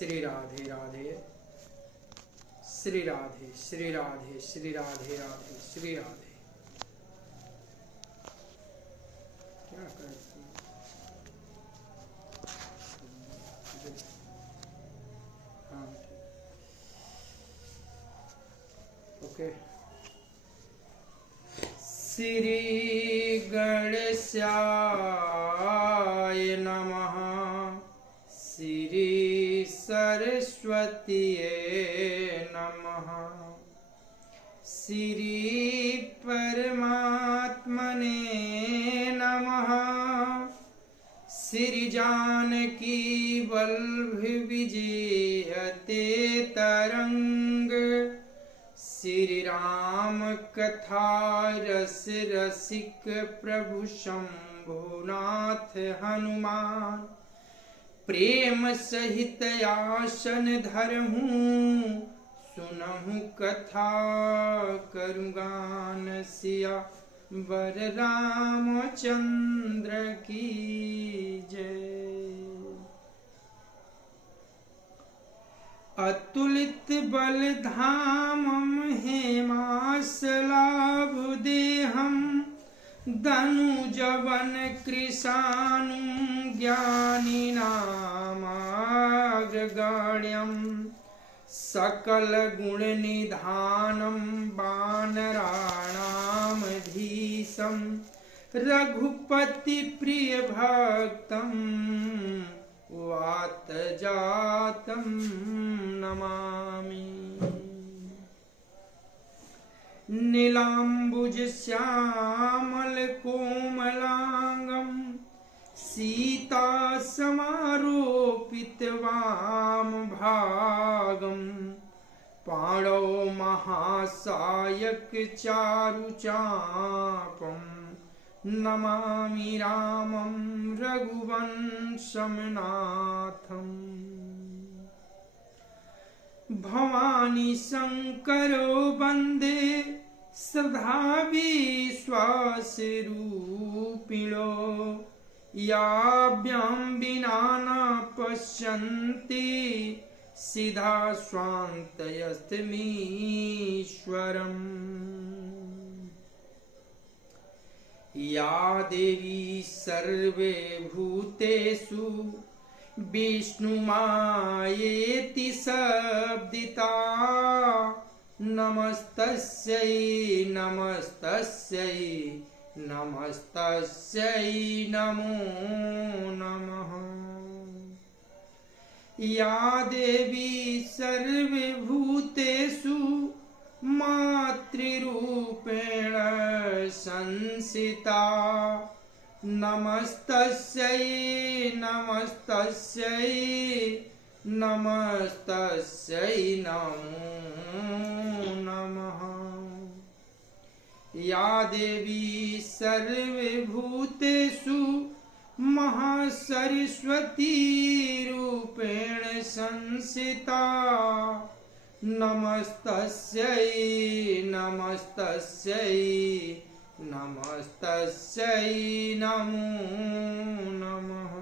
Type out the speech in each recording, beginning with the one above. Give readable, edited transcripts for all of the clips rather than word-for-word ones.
श्री राधे राधे, श्री राधे श्री राधे, श्री राधे राधे, श्री राधे। क्या करती हाँ ओके। श्री गणेशाय नमः, श्री सरस्वतीये नमः, श्री परमात्मने नमः, श्री जानकी वल्लभ विजयते तरंग, श्री राम कथा रस रसिक प्रभु शंभुनाथ हनुमान, प्रेम सहित आसन धरहूँ, सुनहु कथा करुगान, सिया वर रामचंद्र की जय। अतुलित बल धामम हेमासलाभ देहम, धनुजवन कृशानुं ज्ञानिनामाग्रगण्यं, सकल गुण निधानं वानराणां धीशं, रघुपति प्रिय भक्तं वातजातं नमामि। नीलाम्बुज श्यामल कोमलांगं, सीता समारोपित वाम भागं, पाणौ महासायक चारुचापं, नमामि रामं रघुवंशं नाथम्। भवानी शंकरो वंदे श्रद्धा विश्वास रूपिणो, याभ्यां विना न पश्यन्ति सिद्धा स्वान्तयस्तमीश्वरम्। या देवी सर्वे भूतेषु विष्णुमायेति शब्दिता, नमस्तस्यै नमस्तस्यै नमस्तस्यै नमो नमः। या देवी सर्वभूतेषु मातृरूपेण संस्थिता, नमस्तस्यै नमस्तस्यै नमस्तस्यै नमो नमः। या देवी सर्वभूतेषु महासरस्वती रूपेण संस्थिता, नमस्तस्यै नमस्तस्यै नमस्तस्यै नमो नमः।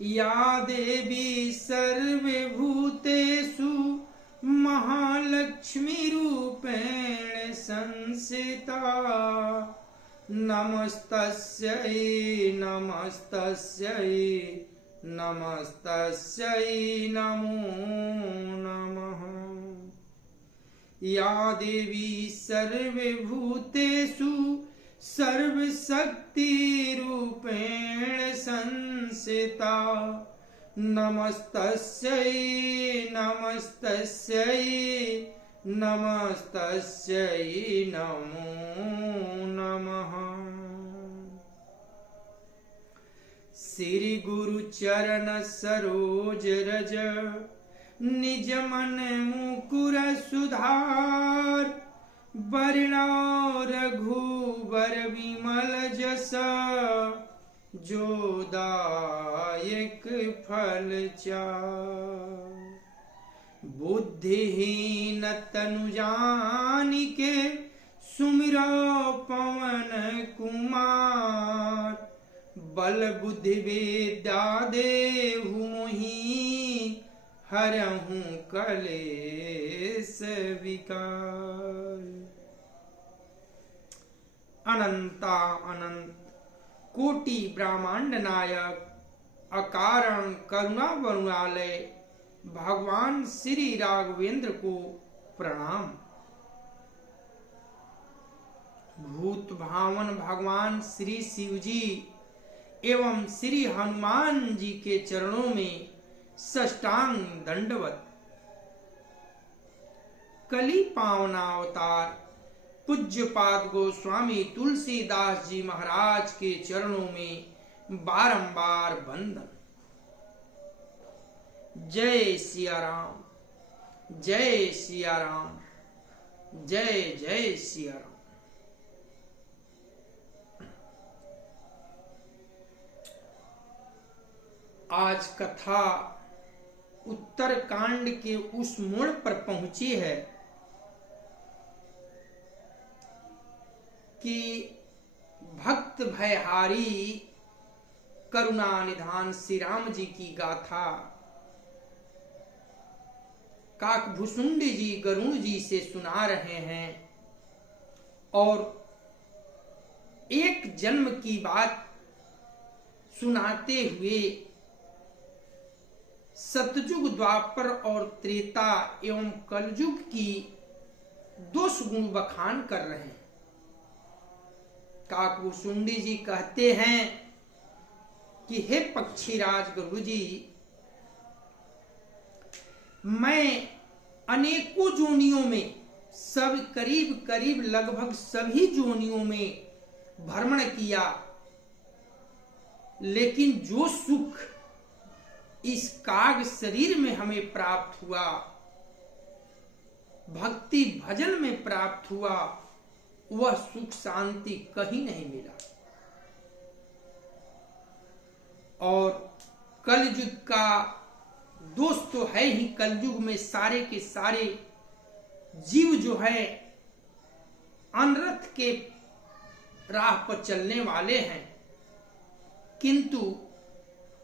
या देवी सर्वभूतेषु महालक्ष्मी रूपेण संस्थिता, नमस्तस्यै नमस्तस्यै नमस्तस्यै नमो नमः। या देवी सर्वभूतेषु सर्वशक्ति रूपेण संस्थिता, नमस्तस्यै नमस्तस्यै नमस्तस्यै नमो नमः। श्री गुरु चरण सरोज रज, निज मन मुकुर सुधार, बरनौ रघुबर विमल जस, जो दायक फल चार। बुद्धिहीन तनु जानिके, सुमिरो पवन कुमार, बल बुद्धि विद्या देहु मोहि, हरहूं कलेश विकार। अनंता अनंत कोटि ब्रह्मांड नायक अकारण करुणा वरुणालय भगवान श्री राघवेंद्र को प्रणाम। भूत भावन भगवान श्री शिव जी एवं श्री हनुमान जी के चरणों में साष्टांग दंडवत। कली पावना अवतार पूज्यपाद गोस्वामी तुलसीदास जी महाराज के चरणों में बारंबार वंदन। जय सिया राम, जय सिया राम, जय जय सिया राम। आज कथा उत्तरकांड के उस मोड़ पर पहुंची है कि भक्त भयहारी करुणा निधान श्री राम जी की गाथा काकभूषुंडी जी गरुण जी से सुना रहे हैं और एक जन्म की बात सुनाते हुए सतयुग द्वापर और त्रेता एवं कलयुग की दोष गुण बखान कर रहे हैं। काकभूषुंडी जी कहते हैं कि हे पक्षीराज गरुड़ जी, मैं अनेकों जोनियों में सब करीब करीब लगभग सभी जोनियों में भ्रमण किया, लेकिन जो सुख इस काग शरीर में हमें प्राप्त हुआ, भक्ति भजन में प्राप्त हुआ, वह सुख शांति कहीं नहीं मिला। और कलयुग का दोष तो है ही, कलयुग में सारे के सारे जीव जो है अनर्थ के राह पर चलने वाले हैं, किंतु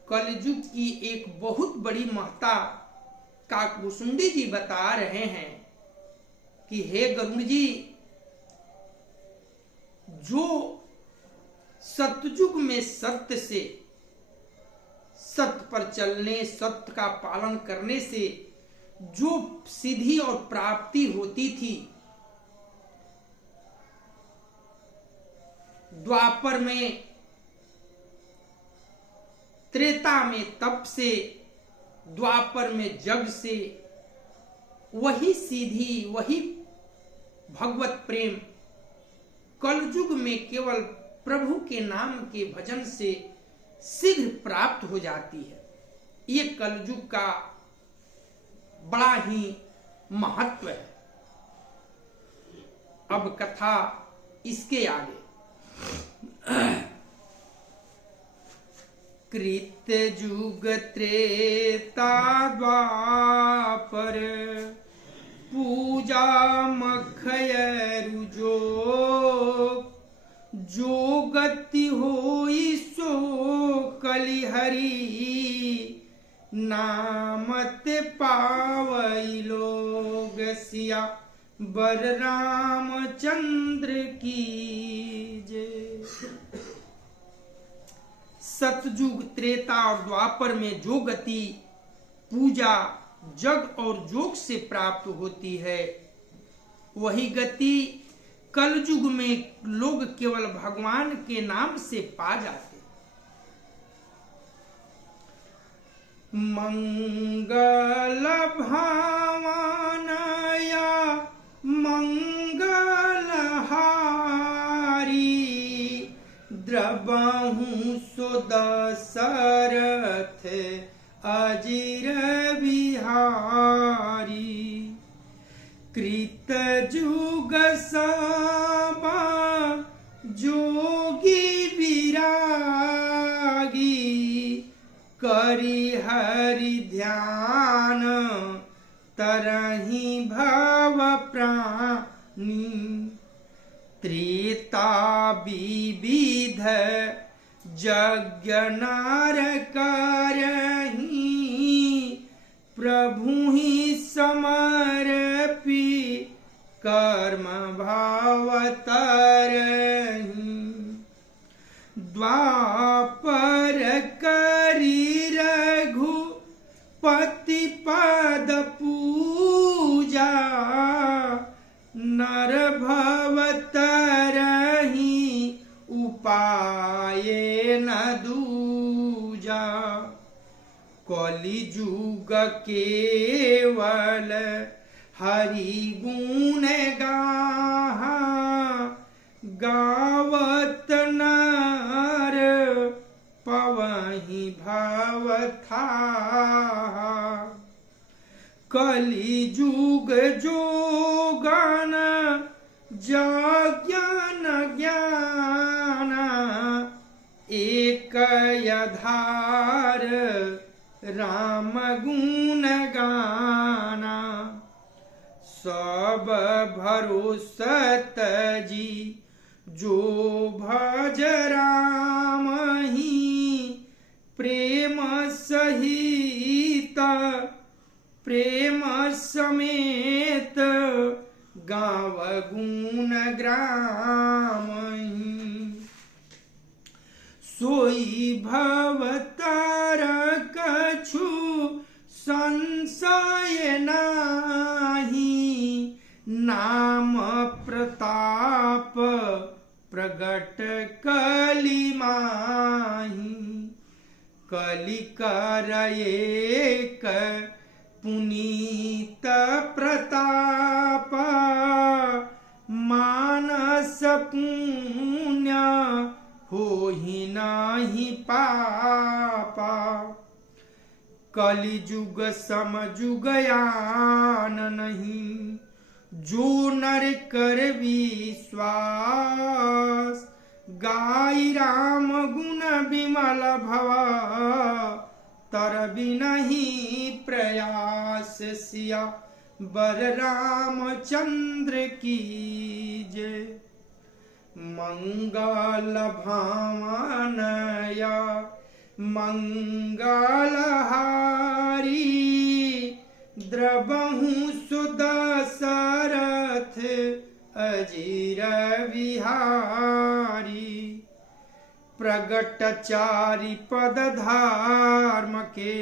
कलयुग की एक बहुत बड़ी महत्ता काकभूषुंडी जी बता रहे हैं कि हे गरुड़ जी, जो सतयुग में सत्य से, सत्य पर चलने, सत्य का पालन करने से जो सिद्धि और प्राप्ति होती थी, द्वापर में, त्रेता में तप से, द्वापर में जग से, वही सीधी, वही भगवत प्रेम कलयुग में केवल प्रभु के नाम के भजन से शीघ्र प्राप्त हो जाती है। ये कलयुग का बड़ा ही महत्व है। अब कथा इसके आगे। कृत युग त्रेता द्वापर पूजा मखय रुजो, जो गति होई सो कलिहरी नामत पावई लोग। सिया बर रामचंद्र की जय। सतयुग त्रेता और द्वापर में जो गति पूजा जग और जोग से प्राप्त होती है, वही गति कलयुग में लोग केवल भगवान के नाम से पा जाते। मंगल भावनया मंगल हारी, द्रबहु सो दशरथ अजिर बिहारी। कृत जुग सबा जोगी विरागी, करि हरि ध्यान तरहि भव प्राणी। त्रेता विविध यज्ञ नार करहि, प्रभु ही समर्पी कर्म भाव तरहि। द्वापर करी रघुपति पद पूजा, नर भव तरहि उपाय न दूजा। कलिजुग केवल हरि गुण गाहा, गावत नर पवहि भव थाहा। कलिजुग जोगन जज्ञान ज्ञान, एक आधार राम गुण गाना। सब भरोसत जी जो भज राम ही, प्रेम सहित प्रेम समेत गाव गुण ग्राम। सोई भवतर कछु संशय नाही, नाम प्रताप प्रगट कलि माही। कलि कर एक पुनीत प्रताप, मानस पुण्य होहि नाही पापा। कलिजुग समजुग आन नहीं, जो नर कर विश्वास। गाई राम गुण विमल भव, तर बिनहि प्रयास। सिया बर रामचंद्र की जय। मंगल भावनया मंगलहारी, द्रवहु सुदशरथ अजीर विहारी। प्रगट चारि पद धर्म के,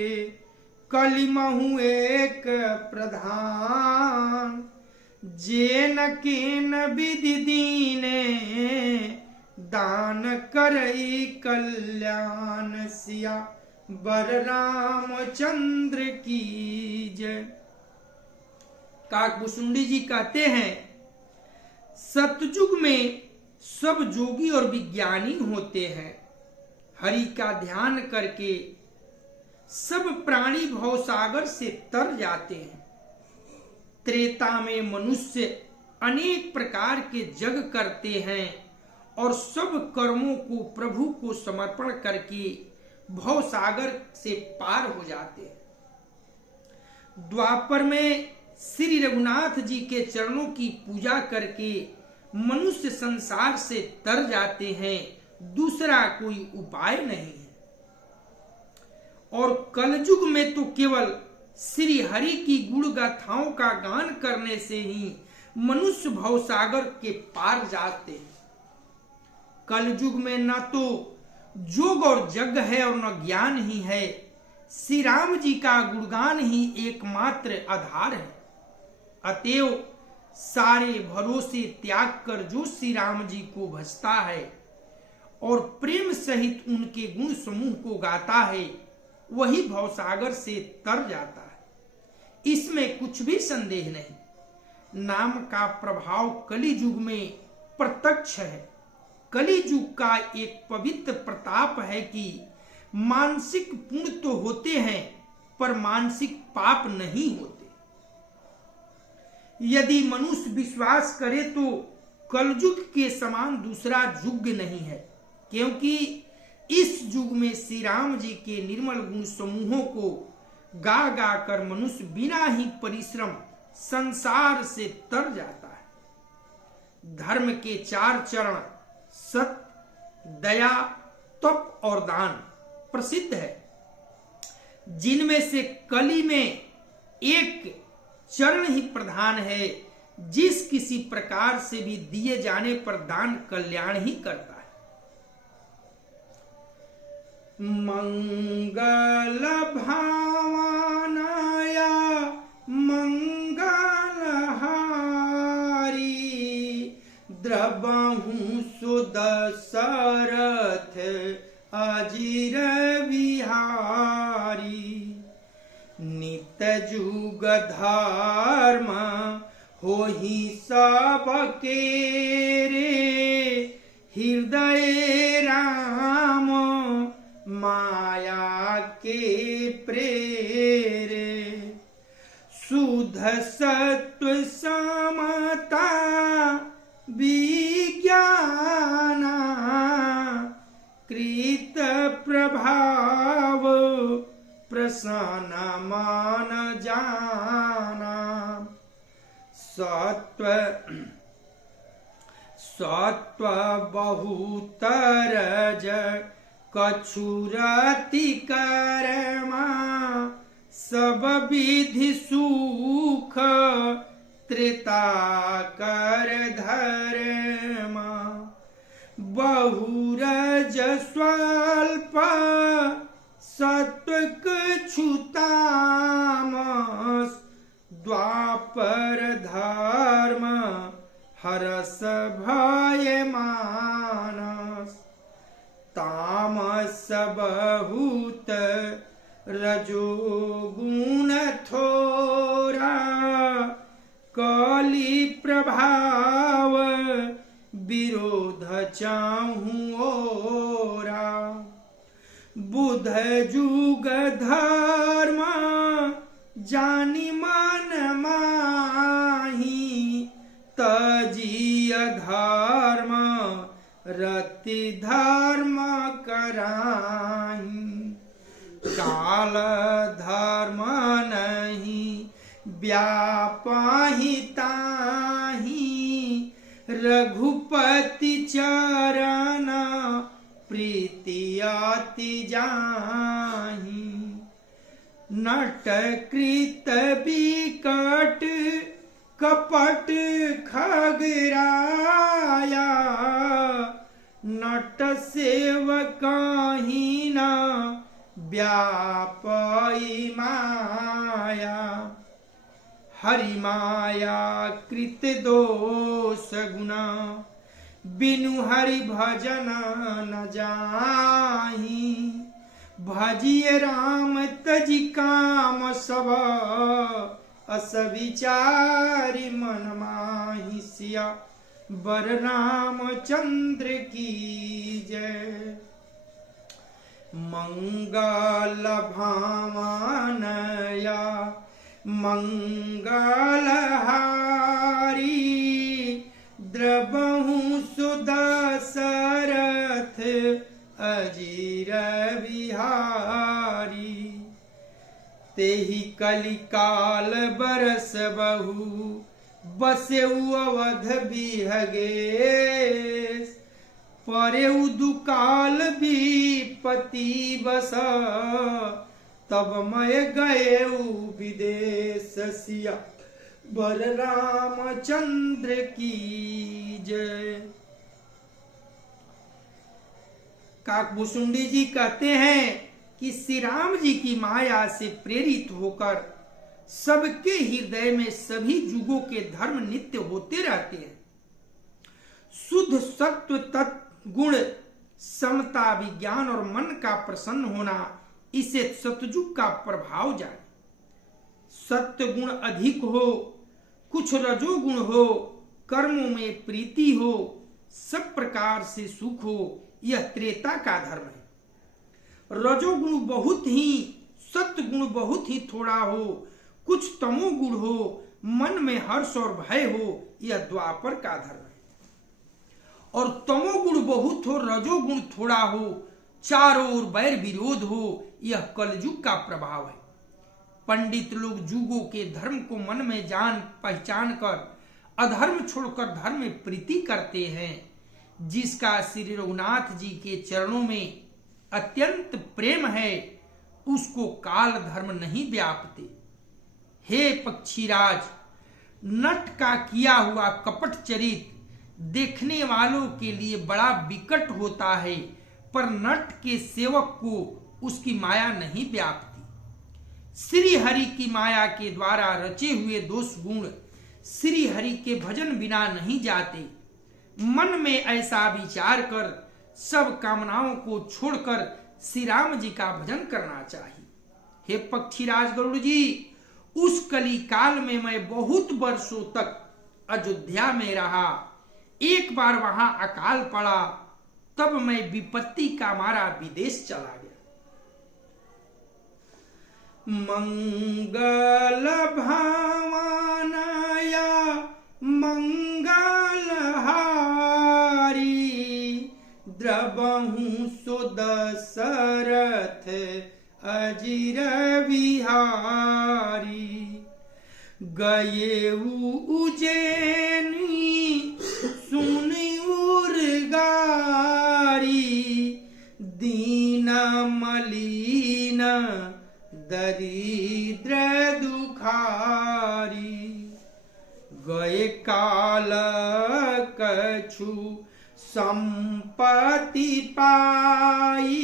कलिमहु एक प्रधान। जेन केन विधि दीने, दान करई कल्याण। सिया बर रामचंद्र की जय। काकभूषुंडी जी कहते हैं, सतयुग में सब जोगी और विज्ञानी होते हैं। हरि का ध्यान करके सब प्राणी भवसागर से तर जाते हैं। त्रेता में मनुष्य अनेक प्रकार के जग करते हैं और सब कर्मों को प्रभु को समर्पण करके भवसागर से पार हो जाते हैं। द्वापर में श्री रघुनाथ जी के चरणों की पूजा करके मनुष्य संसार से तर जाते हैं, दूसरा कोई उपाय नहीं है। और कलयुग में तो केवल श्री हरि की गुण गाथाओं का गान करने से ही मनुष्य भवसागर के पार जाते हैं। कलयुग में न तो जोग और जग है और न ज्ञान ही है। श्री राम जी का गुणगान ही एकमात्र आधार है। अतएव सारे भरोसे त्याग कर जो श्री राम जी को भजता है और प्रेम सहित उनके गुण समूह को गाता है, वही भवसागर से तर जाता है। इसमें कुछ भी संदेह नहीं। नाम का प्रभाव कलियुग में प्रत्यक्ष है। कलियुग का एक पवित्र प्रताप है कि मानसिक पुण्य तो होते हैं पर मानसिक पाप नहीं होते। यदि मनुष्य विश्वास करे तो कलयुग के समान दूसरा युग नहीं है, क्योंकि इस युग में श्री राम जी के निर्मल गुण समूहों को गा गा कर मनुष्य बिना ही परिश्रम संसार से तर जाता है। धर्म के 4 चरण सत्य, दया, तप और दान प्रसिद्ध है, जिनमें से कली में एक चरण ही प्रधान है, जिस किसी प्रकार से भी दिए जाने पर दान कल्याण ही करता है। मंगल भावनाया मंगलहारी द्रवहु सुदशरथ अजिर विहारी। नित जुग धर्म होहि सबके रे, हृदय राम माया के प्रेरे। शुद्ध सत्व समता विज्ञाना, कृत प्रभाव प्रसन्न मान जाना। सत्व बहुतरज कछुरति कर्मा, सब विधि सुख त्रेता कर धर्मा। बहुरज स्वल्प सत्व कछुतामस, द्वापर धर्म हरस भय मानस। तामस बहुत रजोगुण थोरा, कली प्रभाव विरोध चाहूं ओरा। बुध जुग धर्म जानी मन माही, तजिय धर्म रति धर्म कराही। काल धर्म नहीं व्यापाही ताही, रघुपति चरण प्रीति अति जाही। नट कृत विकट कपट खगराया, नट सेवकाही न व्यापई माया। हरि माया कृत दोष गुना, बिनु हरि भजन न जाही। भजिए राम तजि काम सब, अस विचारि मन माहि। सिया बर रामचंद्र की जय। मंगल भावनया मंगलहारी, द्रवहु सुदशरथ अजिर विहारी। तेहि कलिकाल बरस बहु, बसेउ अवध बिहगेश। परेउ दुकाल विपति बस, तब मैं गएउ विदेश। सिया बर रामचंद्र की जय। काकभूषुंडी जी कहते हैं कि श्री राम जी की माया से प्रेरित होकर सबके हृदय में सभी युगों के धर्म नित्य होते रहते हैं। शुद्ध सत्व तत्व गुण समता विज्ञान और मन का प्रसन्न होना, इसे सतयुग का प्रभाव जाने। सत्य गुण अधिक हो, कुछ रजोगुण हो, कर्मों में प्रीति हो, सब प्रकार से सुख हो, यह त्रेता का धर्म है। रजोगुण बहुत ही, सत्य गुण बहुत ही थोड़ा हो, कुछ तमोगुण हो, मन में हर्ष और भय हो, यह द्वापर का धर्म है। और तमोगुण बहुत हो, रजोगुण थोड़ा हो, चारों ओर बैर विरोध हो, यह कलयुग का प्रभाव है। पंडित लोग युगों के धर्म को मन में जान पहचान कर अधर्म छोड़कर धर्म में प्रीति करते हैं। जिसका श्री रघुनाथ जी के चरणों में अत्यंत प्रेम है, उसको काल धर्म नहीं व्यापते। हे पक्षीराज, नट का किया हुआ कपट चरित देखने वालों के लिए बड़ा विकट होता है, पर नट के सेवक को उसकी माया नहीं व्यापती। श्री हरि की माया के द्वारा रचे हुए दोष गुण श्री हरि के भजन बिना नहीं जाते। मन में ऐसा विचार कर सब कामनाओं को छोड़कर श्री राम जी का भजन करना चाहिए। हे पक्षीराज गरुड़ जी, उस कली काल में मैं बहुत वर्षों तक अयोध्या में रहा। एक बार वहां अकाल पड़ा, तब मैं विपत्ति का मारा विदेश चला गया। मंगल भावनाया मंगल हारी, द्रबहु सो दशरथ अजिर बिहारी। गए उज्जैनी सुनि उर्गारी, दीन मलिन दरिद्र दुखारी। गए काल कछु संपत्ति पाई,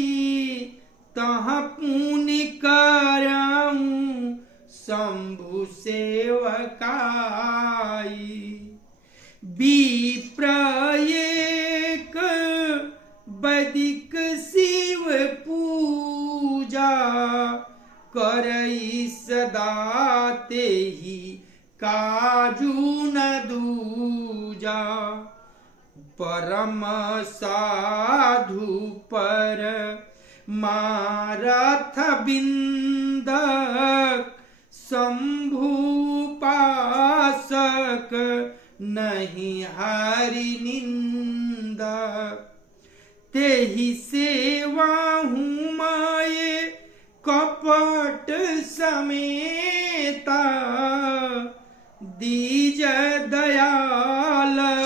तह पुण्य करऊं शंभु सेवकाई। विप्र एक वैदिक शिव पूजा, करई सदा तेहि काजू न दूजा। परम साधु पर मारथ बिंदक, शंभु पासक नहीं हरि निंदक। तेहि सेवा हूँ माये कपट समेता, दीज दयालयति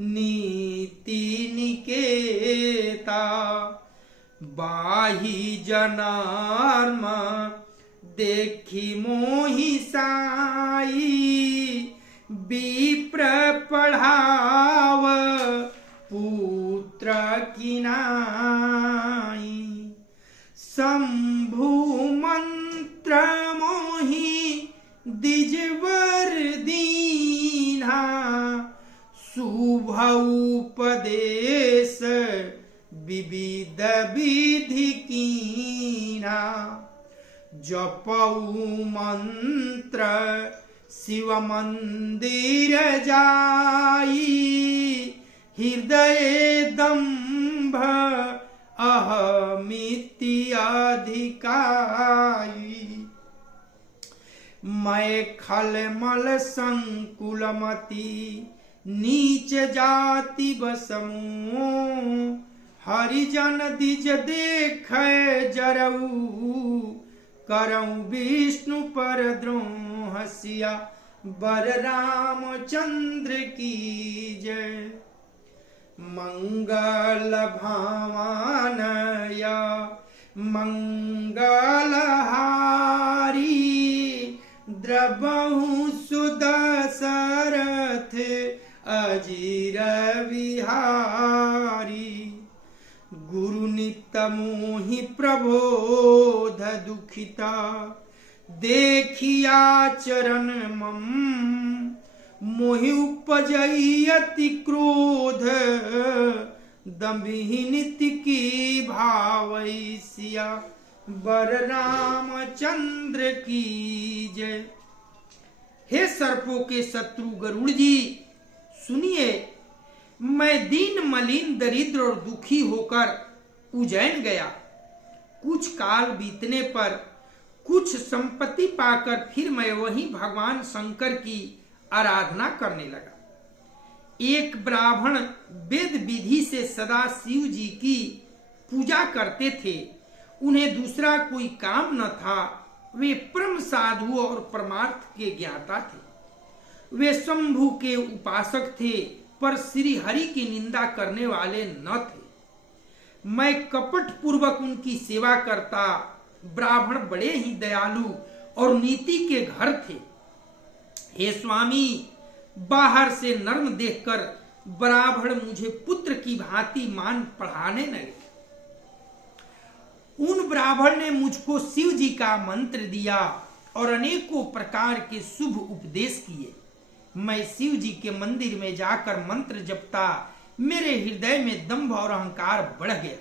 नीति निकेता। बाही जनार्म देखी मोहि साई, विप्र पढ़ाव पुत्र किनाई। शंभु मंत्र मोहि दिजवर दीन्हा, शुभ उपदेश विविध विधि कीन्हा। जपऊ मंत्र शिव मंदिर जाई, हृदय दंभ अहमिति अधिकाई। मैं खलमल संकुलमति नीच जाति बसमो, हरिजन दिज देख जरऊ, करऊं विष्णु पर द्रोहसिया बर रामचंद्र की जय। मंगल भावनया मंगल हारी, द्रबहु सुदशरथ अजिर विहारी। गुरु नित्य मोहि प्रबोध दुखिता, देखिया चरण मम। मोहि उपजयति क्रोध, दंभिनीति की भावैसिया बर रामचंद्र की जय। हे सर्पों के शत्रु गरुड़ जी, सुनिए, मैं दीन मलिन दरिद्र और दुखी होकर उज्जैन गया। कुछ काल बीतने पर कुछ संपत्ति पाकर फिर मैं वहीं भगवान शंकर की आराधना करने लगा। एक ब्राह्मण वेद विधि से सदा शिव जी की पूजा करते थे। उन्हें दूसरा कोई काम न था। वे परम साधु और परमार्थ के ज्ञाता थे। वे शंभु के उपासक थे, पर श्री हरि की निंदा करने वाले न थे। मैं कपट पूर्वक उनकी सेवा करता। ब्राह्मण बड़े ही दयालु और नीति के घर थे। हे स्वामी, बाहर से नर्म देखकर ब्राह्मण मुझे पुत्र की भांति मान पढ़ाने लगे। उन ब्राह्मण ने मुझको शिव जी का मंत्र दिया और अनेकों प्रकार के शुभ उपदेश किए। मैं शिव जी के मंदिर में जाकर मंत्र जपता, मेरे हृदय में दंभ और अहंकार बढ़ गया।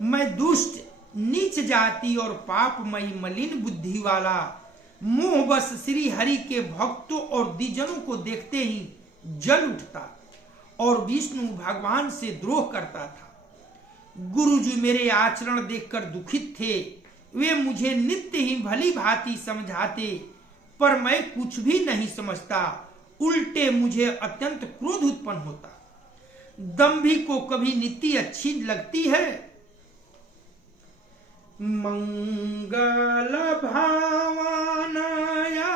मैं दुष्ट, नीच जाति और पापमयी मलिन बुद्धि वाला, मोहवश श्री हरि के भक्तों और द्विजनों को देखते ही जल उठता और विष्णु भगवान से द्रोह करता था। गुरु जी मेरे आचरण देखकर दुखित थे। वे मुझे नित्य ही भली भांति समझाते, पर मैं कुछ भी नहीं समझता। उल्टे मुझे अत्यंत क्रोध उत्पन्न होता। दंभी को कभी नीति अच्छी लगती है? मंगल भावनाया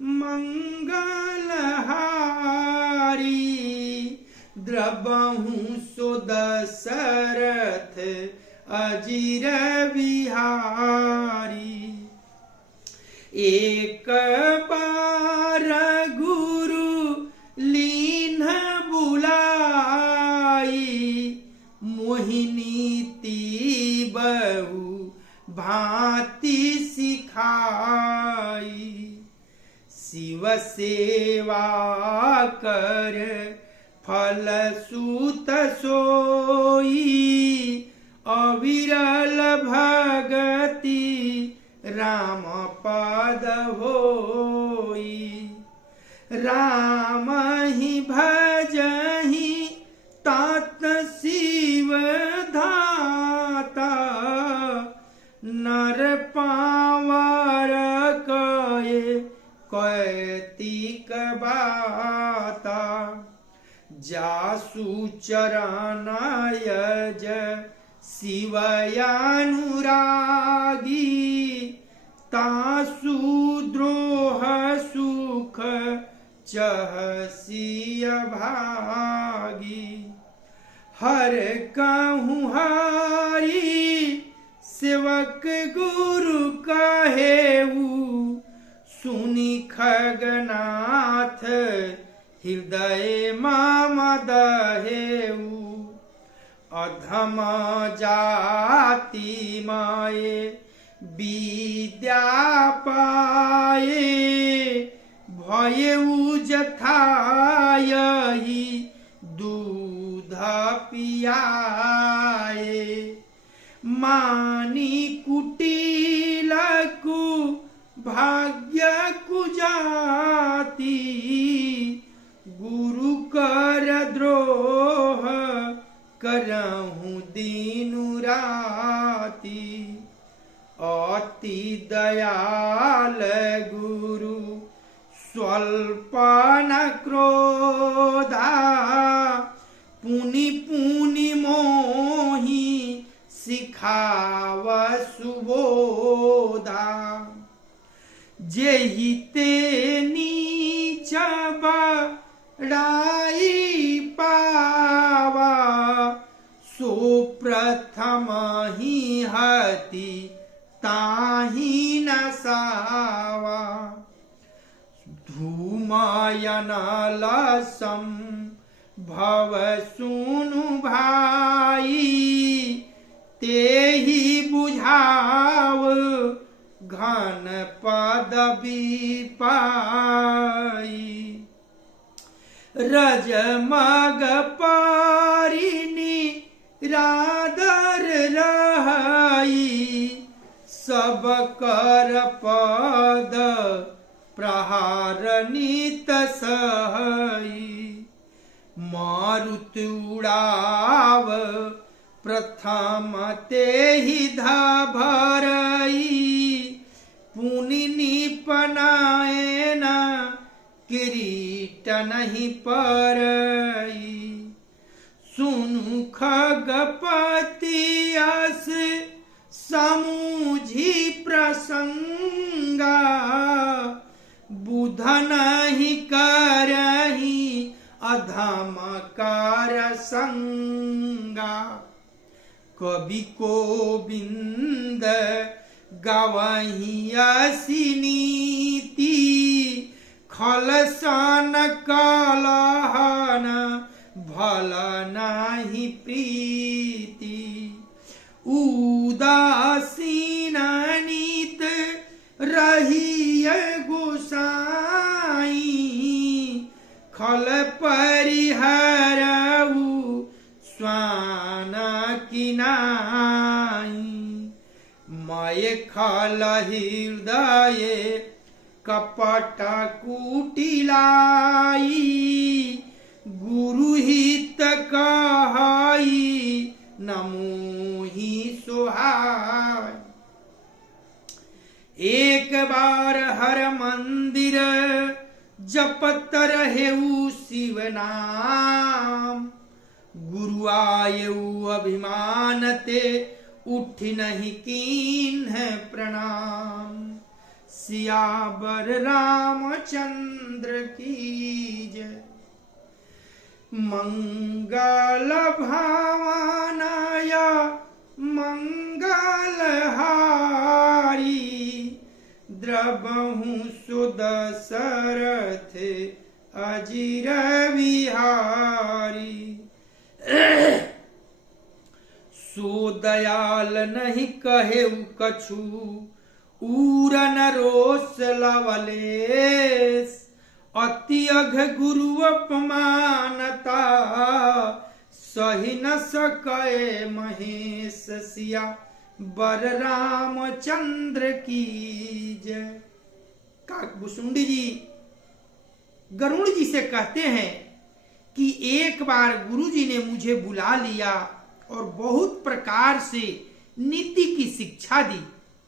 मंगलहारी, द्रबहु सो दशरथ अजिर बिहारी। एक बार गुरु लीन बुलाई, मोहिनीति बहु भांति सिखाई। शिव सेवा कर फल सूत सोई, अविरल भगति राम पद होई। राम ही भजहि तात शिव धाता, नर पावर कए कैतिक बाता। जासु चरणायज शिवयानुरागी, तासु द्रोह सुख चहसिय भागी। हर कहूँ हरि सेवक गुरु कहेऊ, सुनि खगनाथ हृदय मम दहेऊ। अधम जाति माये विद्या पाए, भयऊ जथायहि दूध पियाए। मानी कुटिल कु भाग्य कुजाति, गुरु कर द्रोह करहूँ दीनु राति। अति दयाल गुरु स्वल्प न क्रोधा, पुनि पुनि मोहि सिखाव सुबोधा। जेहि ते नीच बड़ाई पावा, सो प्रथम ही हति ताहि न सावा। धूमयनलसं भव सुनु भाई, तेहि बुझाव घन पदवी पाई। रजमग पारिनी रादर रहाई, सब कर पद प्रहार नित सहाई। मारुत उड़ाव प्रथम तेहि धभरई, पुनि निपनायन किरीट नहीं परई। सुनु खगपति अस समूझी प्रसंगा, बुध नहीं करही अधम कर संगा। कवि गोविंद गवही असी नीति खलसन कलहन भल नाही प्रीति उदासीन नीत रही गोसाई खल परिहरऊ स्वान किनाई मय खल हृदय कपट कुटिलाई गुरु हित कहई नमोहि सोहाय एक बार हर मंदिर जपत रहेऊ शिव नाम गुरु आयऊ अभिमान ते उठ नहीं कीन्ह प्रणाम सियावर रामचंद्र की जय मंगल भावनाया मंगलहारी द्रबहु सुदशरथ अजिर विहारी सो दयाल नहीं कहे कछु ऊर न रोष लवलेश अति अघ गुरु अपमानता सही न सके महेश सिया बर रामचंद्र की जय। काकभूषुंडी जी गरुड़ जी से कहते हैं कि एक बार गुरु जी ने मुझे बुला लिया और बहुत प्रकार से नीति की शिक्षा दी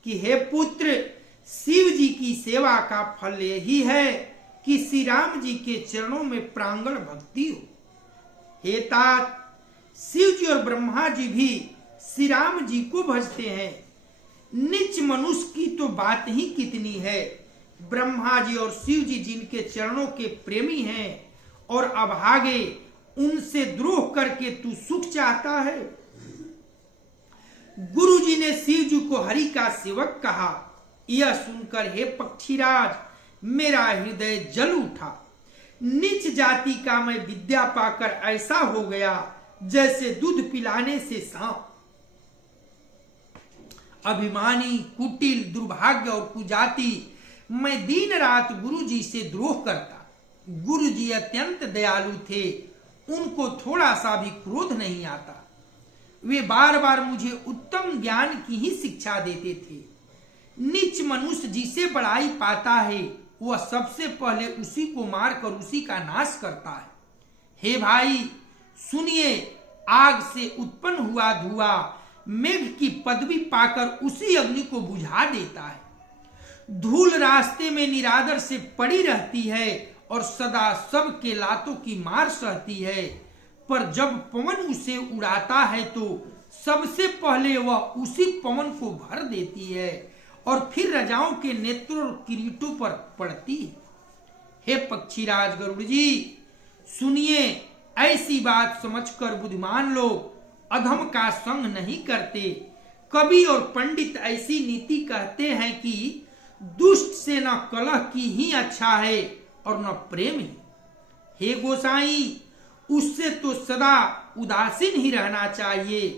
कि हे पुत्र, शिव जी की सेवा का फल यही है कि श्री राम जी के चरणों में प्रांगण भक्ति हो। हे तात, शिव जी और ब्रह्मा जी भी श्री राम जी को भजते हैं। नीच मनुष्य की तो बात ही कितनी है। ब्रह्मा जी और शिव जी जिनके चरणों के प्रेमी हैं और अभागे उनसे द्रोह करके तू सुख चाहता है। गुरु जी ने शिव जी को हरि का सेवक कहा। यह सुनकर हे पक्षीराज, मेरा हृदय जल उठा। नीच जाति का मैं विद्या पाकर ऐसा हो गया जैसे दूध पिलाने से सांप। अभिमानी, कुटिल, दुर्भाग्य और कुजाति मैं दिन रात गुरु जी से द्रोह करता। गुरु जी अत्यंत दयालु थे, उनको थोड़ा सा भी क्रोध नहीं आता। वे बार बार मुझे उत्तम ज्ञान की ही शिक्षा देते थे। नीच मनुष्य जिसे बड़ाई पाता है वह सबसे पहले उसी को मारकर उसी का नाश करता है। हे भाई सुनिए, आग से उत्पन्न हुआ धुआं मेघ की पदवी पाकर उसी अग्नि को बुझा देता है। धूल रास्ते में निरादर से पड़ी रहती है और सदा सबके लातों की मार सहती है, पर जब पवन उसे उड़ाता है तो सबसे पहले वह उसी पवन को भर देती है और फिर रजाओं के नेत्रों और किरीटों पर पड़ती है। हे पक्षीराज गरुड़ जी सुनिए, ऐसी बात समझकर बुद्धिमान लोग अधम का संग नहीं करते। कवि और पंडित ऐसी नीति कहते हैं कि दुष्ट से न कलह की ही अच्छा है और न प्रेम ही। हे गोसाई, उससे तो सदा उदासीन ही रहना चाहिए।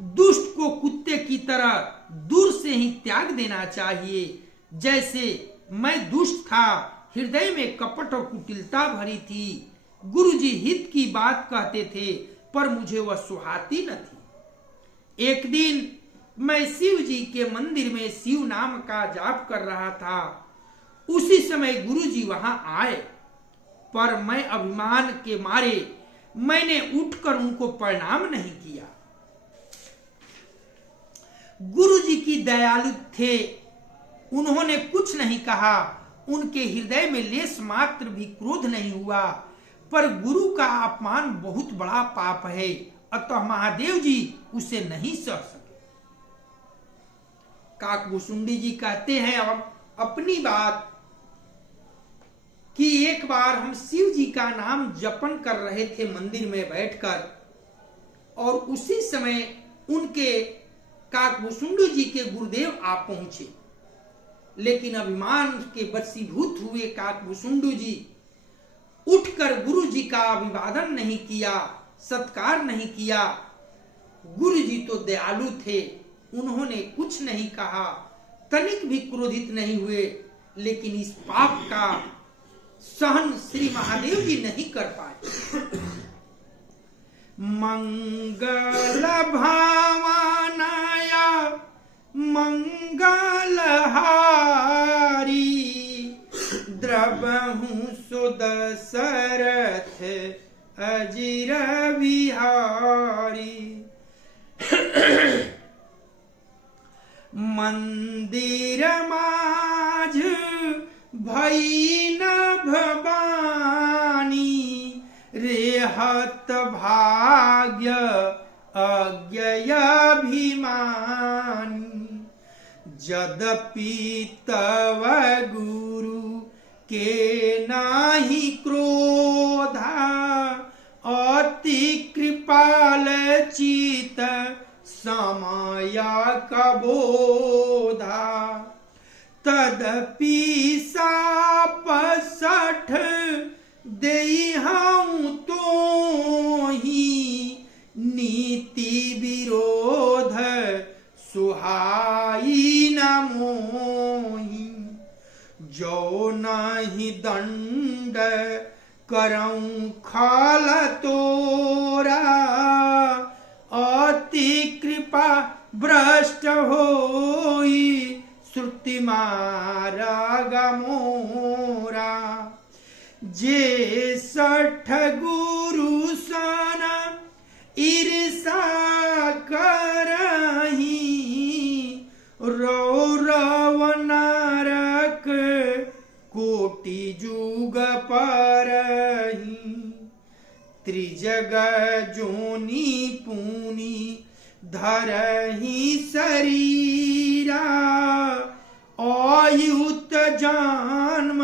दुष्ट को कुत्ते की तरह दूर से ही त्याग देना चाहिए। जैसे मैं दुष्ट था, हृदय में कपट और कुटिलता भरी थी। गुरुजी हित की बात कहते थे पर मुझे वह सुहाती न थी। एक दिन मैं शिव जी के मंदिर में शिव नाम का जाप कर रहा था। उसी समय गुरुजी वहां आए, पर मैं अभिमान के मारे मैंने उठकर उनको प्रणाम नहीं किया। गुरुजी की दयालु थे, उन्होंने कुछ नहीं कहा। उनके हृदय में लेस मात्र भी क्रोध नहीं हुआ। पर गुरु का अपमान बहुत बड़ा पाप है, अतः महादेव जी उसे नहीं सह सके। काकभूषुंडी जी कहते हैं अपनी बात कि एक बार हम शिव जी का नाम जपन कर रहे थे मंदिर में बैठकर, और उसी समय उनके काकभूषुंडी जी के गुरुदेव आप पहुंचे, लेकिन अभिमान के वशीभूत हुए काकभूषुंडी जी उठकर गुरु जी का अभिवादन नहीं किया, सत्कार नहीं किया। गुरु जी तो दयालु थे, उन्होंने कुछ नहीं कहा, तनिक भी क्रोधित नहीं हुए, लेकिन इस पाप का सहन श्री महादेव जी नहीं कर पाए। मंगल भावनाया मंगल हारी, द्रवहु सुदशरथ अजिर विहारी। मंदिर माझ भई न भवानी, रेहत भाग्य अज्ञयाभिमानी। यद्यपि तव गुरु के नाही क्रोधा, अति कृपाल चित समय कबोधा। तदपि साप सठ देहूं तो ही, नीति विरोध सुहाई न मोही। जो नहीं दंड करऊं खाल तोरा, अति कृपा भ्रष्ट होई श्रुति मार्ग मोरा। जे सठ गुरु सन ईर्षा करही, रौरव नरक कोटि जुग परही। त्रिजग जोनि पूनि धरहि शरीरा, अयुत जन्म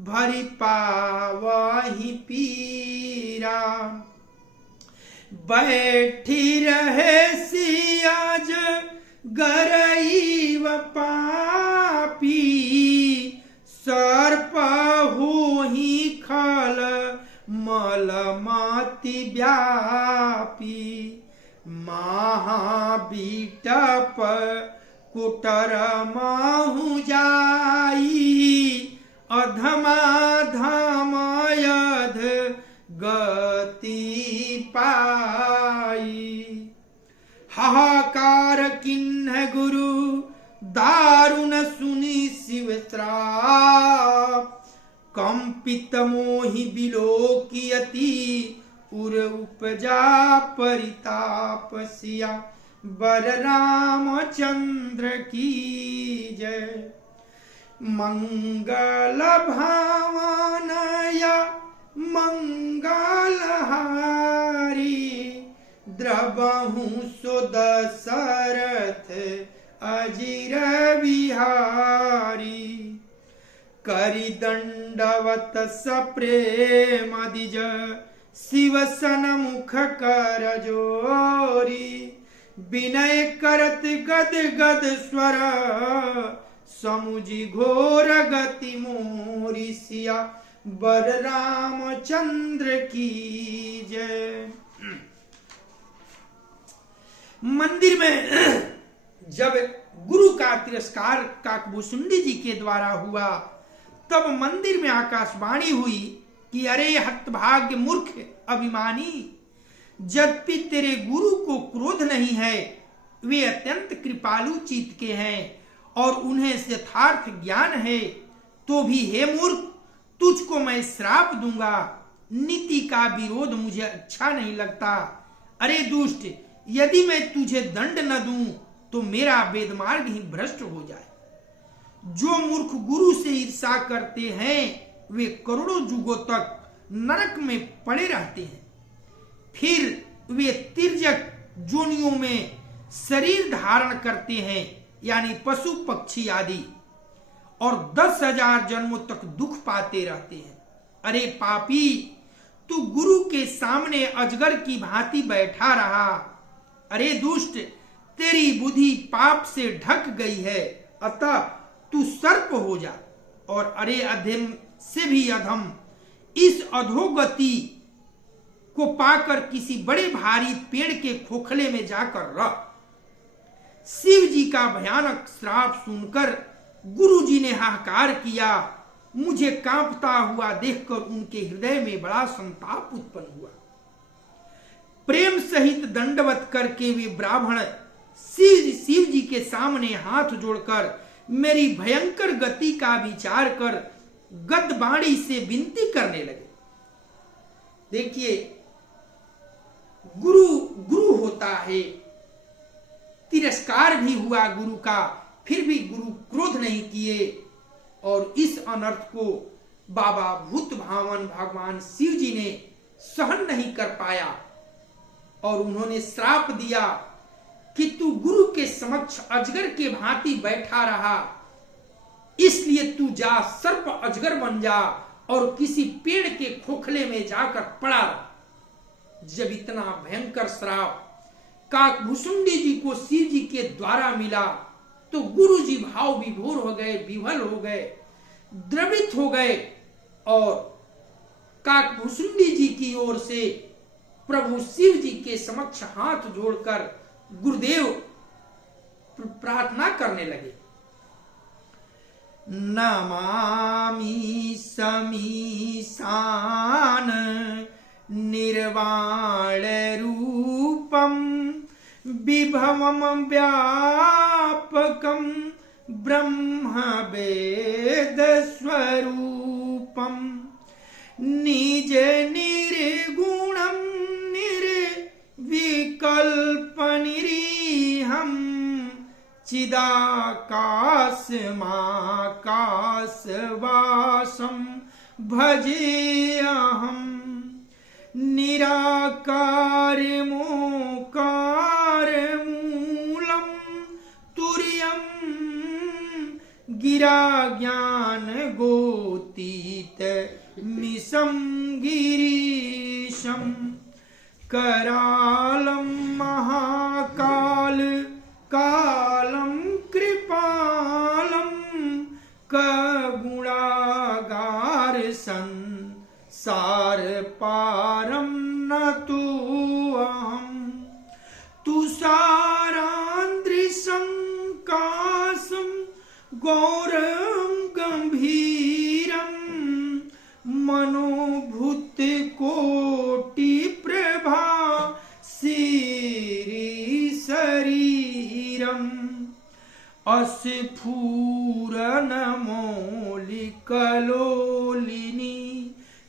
भरि पावहि पीरा। बैठी रहे सियाज गरईव पापी, सर्प होहि खल मल माति व्यापी। महाबीटप कुटर माहु जाई, अधमा धमयध गति पाई। हाहाकार किन्ह गुरु दारुण सुनि शिव श्राप, कंपित मोहि बिलोकियति उर उपजा परिताप। सिया बर रामचंद्र की जय। मंगल भावनया मंगल हारी, द्रवहु सुदशरथ अजिर विहारी। करि दंडवत सप्रेम दिज, शिव सन्मुख कर जोरी। विनय करत गद गद स्वर, समुझि घोर गति मोरी। सिया बर रामचंद्र की जय। मंदिर में जब गुरु का तिरस्कार काकभूषुंडी जी के द्वारा हुआ, तब मंदिर में आकाशवाणी हुई कि अरे हतभाग्य मूर्ख अभिमानी, यद्यपि तेरे गुरु को क्रोध नहीं है, वे अत्यंत कृपालु चित्त के हैं और उन्हें यथार्थ ज्ञान है, तो भी हे मूर्ख, तुझको मैं श्राप दूंगा। नीति का विरोध मुझे अच्छा नहीं लगता। अरे दुष्ट, यदि मैं तुझे दंड न दूं तो मेरा वेदमार्ग ही भ्रष्ट हो जाए। जो मूर्ख गुरु से ईर्षा करते हैं वे करोड़ों युगों तक नरक में पड़े रहते हैं। फिर वे तिर्यक जोनियों में शरीर धारण करते हैं, यानी पशु पक्षी आदि, और 10,000 जन्मों तक दुख पाते रहते हैं। अरे पापी, तू गुरु के सामने अजगर की भांति बैठा रहा। अरे दुष्ट, तेरी बुद्धि पाप से ढक गई है, अतः तू सर्प हो जा और अरे अधम से भी अधम इस अधोगति को पाकर किसी बड़े भारी पेड़ के खोखले में जाकर रह। शिव जी का भयानक श्राप सुनकर गुरु जी ने हाहाकार किया। मुझे कांपता हुआ देखकर उनके हृदय में बड़ा संताप उत्पन्न हुआ। प्रेम सहित दंडवत करके वे ब्राह्मण शिव जी के सामने हाथ जोड़कर मेरी भयंकर गति का विचार कर गदबाणी से विनती करने लगे। देखिए, गुरु होता है, तिरस्कार भी हुआ गुरु का, फिर भी गुरु क्रोध नहीं किए और इस अनर्थ को बाबा भूत भावन भगवान शिव जी ने सहन नहीं कर पाया और उन्होंने श्राप दिया कि तू गुरु के समक्ष अजगर के भांति बैठा रहा, इसलिए तू जा सर्प अजगर बन जा और किसी पेड़ के खोखले में जाकर पड़ा रहा। जब इतना भयंकर श्राप काकभूषुंडी जी को शिव जी के द्वारा मिला तो गुरु जी भाव विभोर हो गए, विह्वल हो गए, द्रवित हो गए और काकभूषुंडी जी की ओर से प्रभु शिव जी के समक्ष हाथ जोड़कर गुरुदेव प्रार्थना करने लगे। नमामि समीसान निर्वाण रूपम विभवम व्यापकम ब्रह्म वेद स्वरूपम निज निर्गुणम निर्विकल्पनिरीहं चिदाकाशमाकाशवासं भजेऽहम् निराकारमोकारमूलं तुर्यं गिराज्ञानगोतीतमिशं गिरीशम् करालं महाकाल कालं कृपालं कगुणागार संसार पारं नतोऽहं तुषारान्द्रिसङ्काशं गौरं गम्भीरं मनोभूतकोटि प्रभा शरीरम् अस्फुरनमौलिकलोलिनी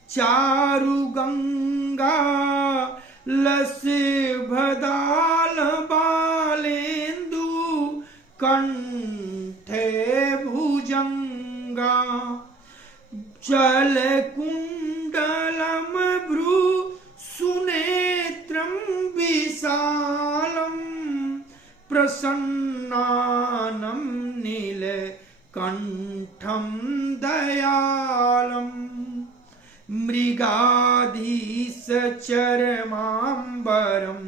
चारुगंगा लसभदालबालेन्दु कंठे भुजंगा जलकुण्डलं भ्रू सुनेत्रं विशालं प्रसन्नानं नीलकण्ठं दयालम् मृगाधीशचरमाम्बरं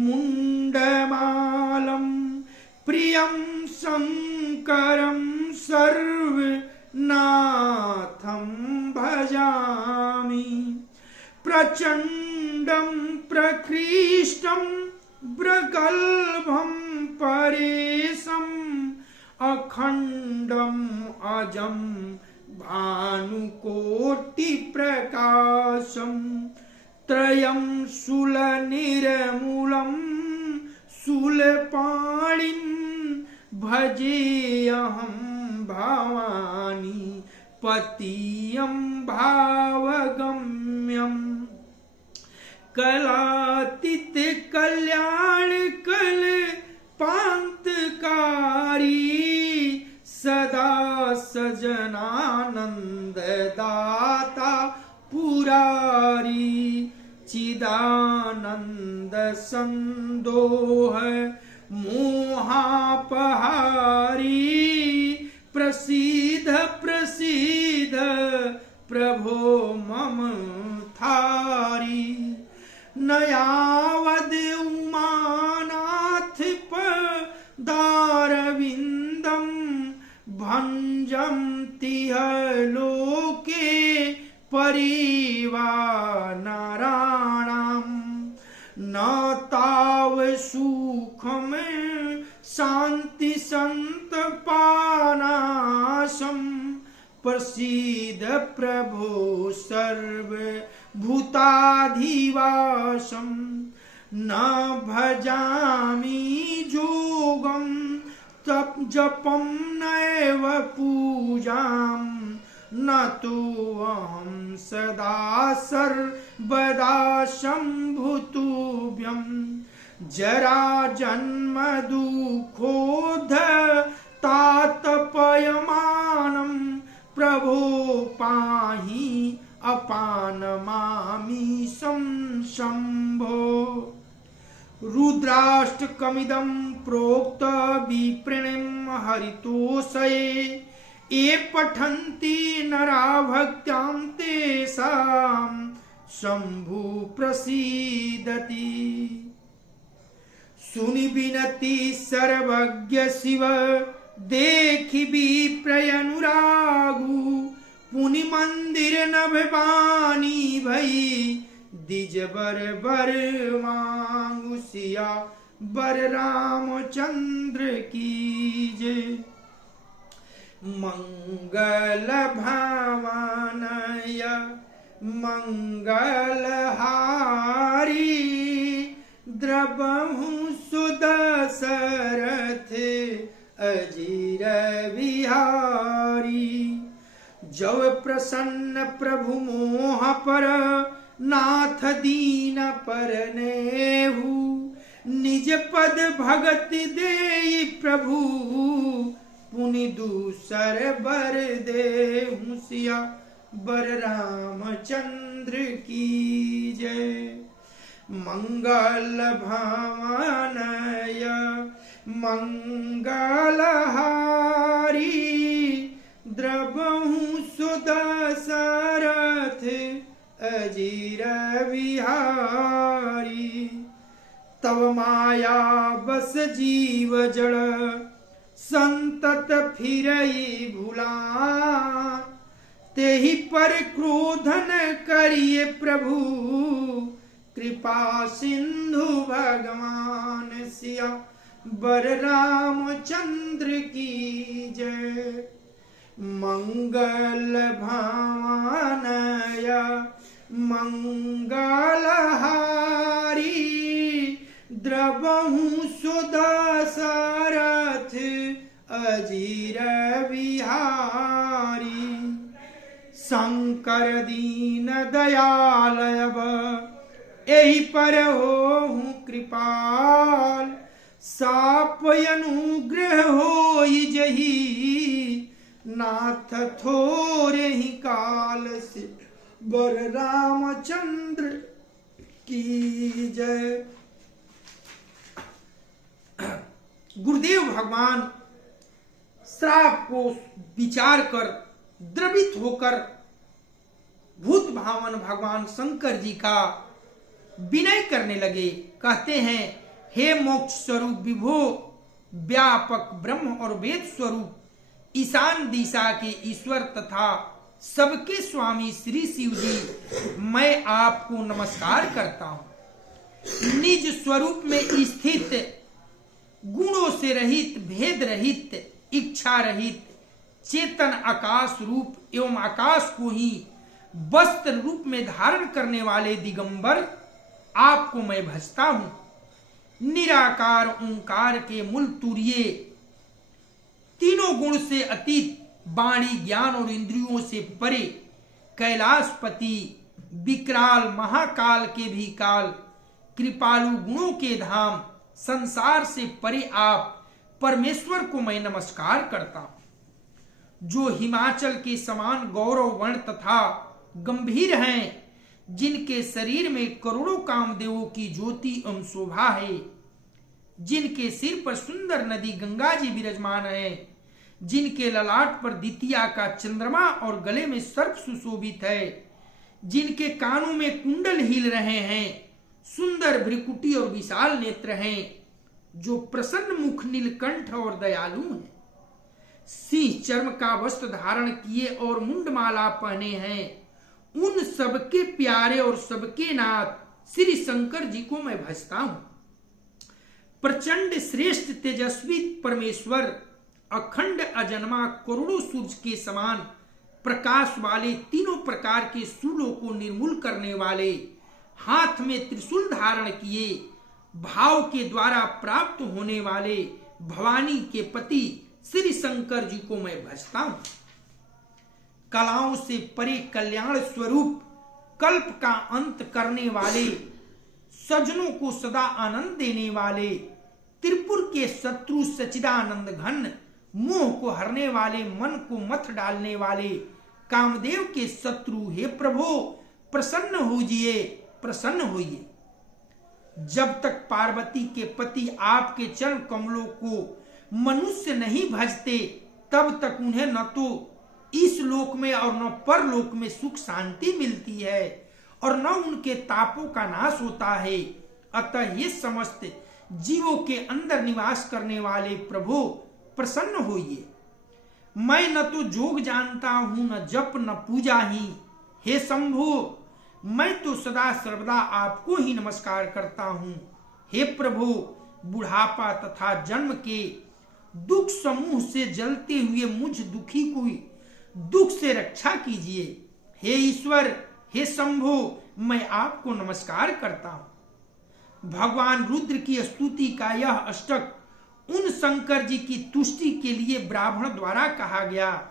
मुण्डमालं प्रियं शङ्करं सर्वनाथं भजामि प्रचण्डं प्रकृष्टं प्रगल्भं परेशम् अखण्डम् अजं भानुकोटिप्रकाशं त्रयं शूलनिर्मूलं शूलपाणिं भजेऽहं भवानी पतियं भावगम्यम् कलातीत कल्याण कल पान्तकारी सदा सजनानंद दाता पुरारी चिदानंद संदोह मोहापहारी प्रसीद प्रसीद प्रभो मम थारी नयावद उमानाथ पर जमतिह लोके परिवानाराणाम् न ताव सुखम शांति संतपानाशम् प्रसीद प्रभो सर्वभूताधिवासम् न भजामि जोगं तप जपं नैव पूजां न तो अहं सदा सर्वदा शम्भुतुभ्यं जरा जन्म दुःखोद्ध तातपयमानं प्रभो पाहि अपानमामीशं शम्भो। रुद्राष्टकमिदं प्रोक्त विप्रणिं हरितोषये ये पठन्ति नरा भक्त्यां तेषां शम्भु प्रसीदति। सुनि विनति सर्वज्ञ शिव देखि विप्रयनुरागु पुनि मंदिर नभवानी भई दिज बर बर मांगु सिया बर रामचंद्र की जय। मंगल भावनय मंगलहारी द्रवहु सुदशरथ अजीर विहारी। जव प्रसन्न प्रभु मोह पर नाथ दीन पर नेहु निज पद भगत देई प्रभु पुनि दूसर बर देहु सिया बर रामचंद्र की जय। मंगल भावनय मंगलहारी द्रवहु सुदशरथ अजीर विहारी। तव माया बस जीव जड़ संतत फिरई भुला तेहि पर क्रोधन करिए प्रभु कृपा सिंधु भगवान सिया बर रामचंद्र की जय। मंगल भावनय मंगलहारी द्रवहु सुदशरथ अजीर विहारी। शंकर दीन दयालयब एहि पर होहु कृपाल साप अनुग्रह होई जही नाथ थोरे ही काल से बर रामचंद्र की जय। गुरुदेव भगवान श्राप को विचार कर द्रवित होकर भूत भावन भगवान शंकर जी का विनय करने लगे। कहते हैं, हे मोक्ष स्वरूप विभो व्यापक ब्रह्म और वेद स्वरूप ईशान दिशा के ईश्वर तथा सबके स्वामी श्री शिव जी, मैं आपको नमस्कार करता हूं। निज स्वरूप में स्थित गुणों से रहित भेद रहित इच्छा रहित चेतन आकाश रूप एवं आकाश को ही वस्त्र रूप में धारण करने वाले दिगंबर आपको मैं भजता हूं। निराकार ओंकार के मूल तुर्ये तीनों गुण से अतीत वाणी ज्ञान और इंद्रियों से परे कैलाशपति विकराल महाकाल के भी काल कृपालु गुणों के धाम संसार से परे आप परमेश्वर को मैं नमस्कार करता हूं। जो हिमाचल के समान गौरव वर्ण तथा गंभीर हैं, जिनके शरीर में करोड़ों कामदेवों की ज्योति एवं शोभा है, जिनके सिर पर सुंदर नदी गंगा जी विराजमान है, जिनके ललाट पर द्वितीया का चंद्रमा और गले में सर्प सुशोभित है, जिनके कानों में कुंडल हिल रहे हैं, सुंदर भ्रिकुटी और विशाल नेत्र हैं, जो प्रसन्न मुख नीलकंठ और दयालु हैं, सिंह चर्म का वस्त्र धारण किए और मुंडमाला पहने हैं, उन सबके प्यारे और सबके नाथ श्री शंकर जी को मैं भजता हूं। प्रचंड श्रेष्ठ तेजस्वी परमेश्वर, अखंड अजन्मा करोड़ों सूर्य के समान प्रकाश वाले, तीनों प्रकार के शूलों को निर्मूल करने वाले, हाथ में त्रिशूल धारण किए, भाव के द्वारा प्राप्त होने वाले भवानी के पति श्री शंकर जी को मैं भजता हूं। कलाओं से परे कल्याण स्वरूप, कल्प का अंत करने वाले, सज्जनों को सदा आनंद देने वाले, त्रिपुर के शत्रु सच्चिदानंद घन, मोह को हरने वाले, मन को मथ डालने वाले, कामदेव के शत्रु, हे प्रभु प्रसन्न होइए, प्रसन्न होइए। जब तक पार्वती के पति आपके चरण कमलों को मनुष्य नहीं भजते, तब तक उन्हें न तो इस लोक में और न परलोक में सुख शांति मिलती है और न उनके तापों का नाश होता है। अतः ये समस्त जीवों के अंदर निवास करने वाले प्रभु प्रसन्न होइए। मैं न तो जोग जानता हूं, न जप न पूजा ही, हे शंभो मैं तो सदा सर्वदा आपको ही नमस्कार करता हूं। हे प्रभु बुढ़ापा तथा जन्म के दुख समूह से जलते हुए मुझ दुखी को दुख से रक्षा कीजिए। हे ईश्वर, हे शंभो मैं आपको नमस्कार करता हूं। भगवान रुद्र की स्तुति का यह अष्टक उन शंकर जी की तुष्टि के लिए ब्राह्मण द्वारा कहा गया।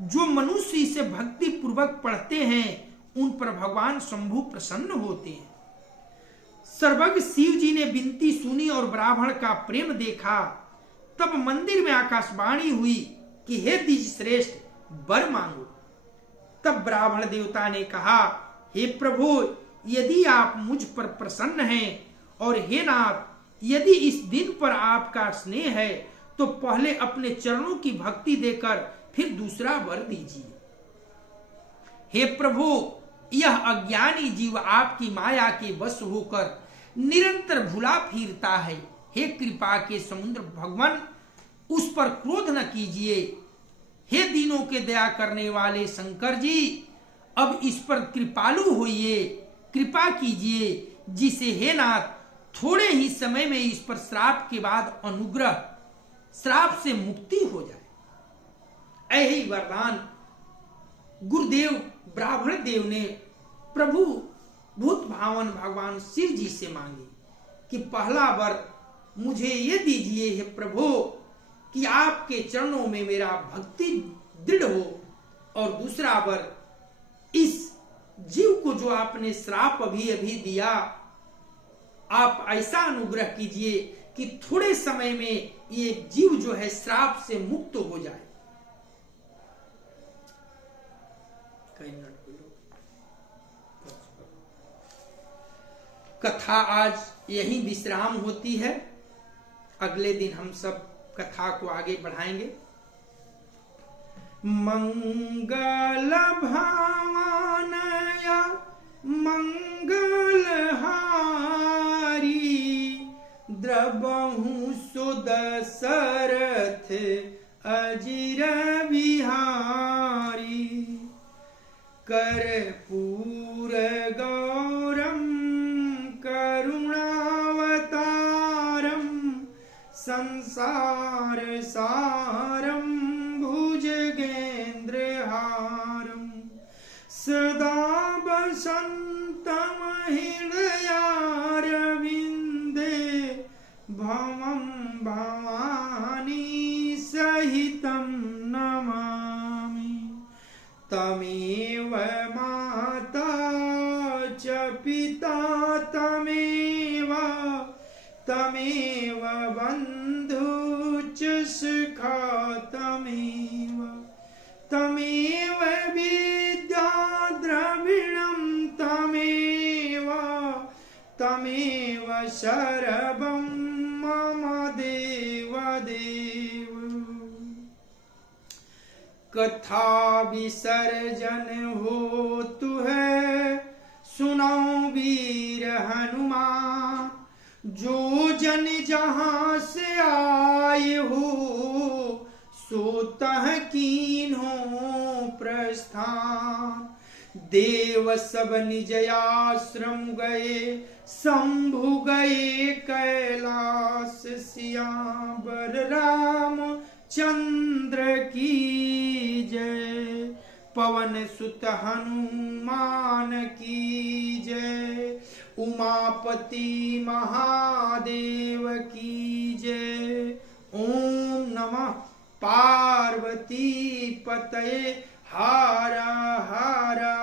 जो मनुष्य इसे भक्ति पूर्वक पढ़ते हैं उन पर भगवान शंभु प्रसन्न होते हैं। सर्वज्ञ शिव जी ने विनती सुनी और ब्राह्मण का प्रेम देखा। तब मंदिर में आकाशवाणी हुई कि हे द्विज श्रेष्ठ वर मांगो। तब ब्राह्मण देवता ने कहा, हे प्रभु यदि आप मुझ पर प्रसन्न हैं और हे नाथ यदि इस दिन पर आपका स्नेह है तो पहले अपने चरणों की भक्ति देकर फिर दूसरा वर दीजिए। हे प्रभु यह अज्ञानी जीव आपकी माया के वश होकर निरंतर भुला फिरता है। हे कृपा के समुद्र भगवान उस पर क्रोध न कीजिए। हे दीनों के दया करने वाले शंकर जी अब इस पर कृपालु होइए, कृपा कीजिए जिसे हे नाथ थोड़े ही समय में इस पर श्राप के बाद अनुग्रह, श्राप से मुक्ति हो जाए। यही वरदान गुरुदेव ब्राह्मण देव ने प्रभु भूत भावन भगवान शिव जी से मांगी कि पहला वर मुझे ये दीजिए हे प्रभु कि आपके चरणों में मेरा भक्ति दृढ़ हो, और दूसरा वर इस जीव को जो आपने श्राप अभी अभी दिया आप ऐसा अनुग्रह कीजिए कि थोड़े समय में ये जीव जो है श्राप से मुक्त हो जाए। कथा आज यही विश्राम होती है। अगले दिन हम सब कथा को आगे बढ़ाएंगे। मंगल भावनया मंगल हारी द्रबहु सुदशरथ अजिर विहारी कर्पूर गौरम करुणावतारम संसार सारम भुजगेन्द्रहारम सदा वसंतम हृदयारविंदे भवम भवानी सहितं नमामि तमेव माता च पिता तमेव बंधु च सखा तमेव विद्या द्रविणं तमेव सर्वं मम देव देव। कथा विसर्जन होतु है सुनो वीर हनुमान, जो जन जहां से आए हो सोतः कीन्हो प्रस्थान। देव सब निज आश्रम गए, शंभु गए कैलाश, सियावर राम चंद्र की जय। पवन सुत हनुमान की जय, उमापति महादेव की जय। ओम नमः पार्वती पतये, हर हर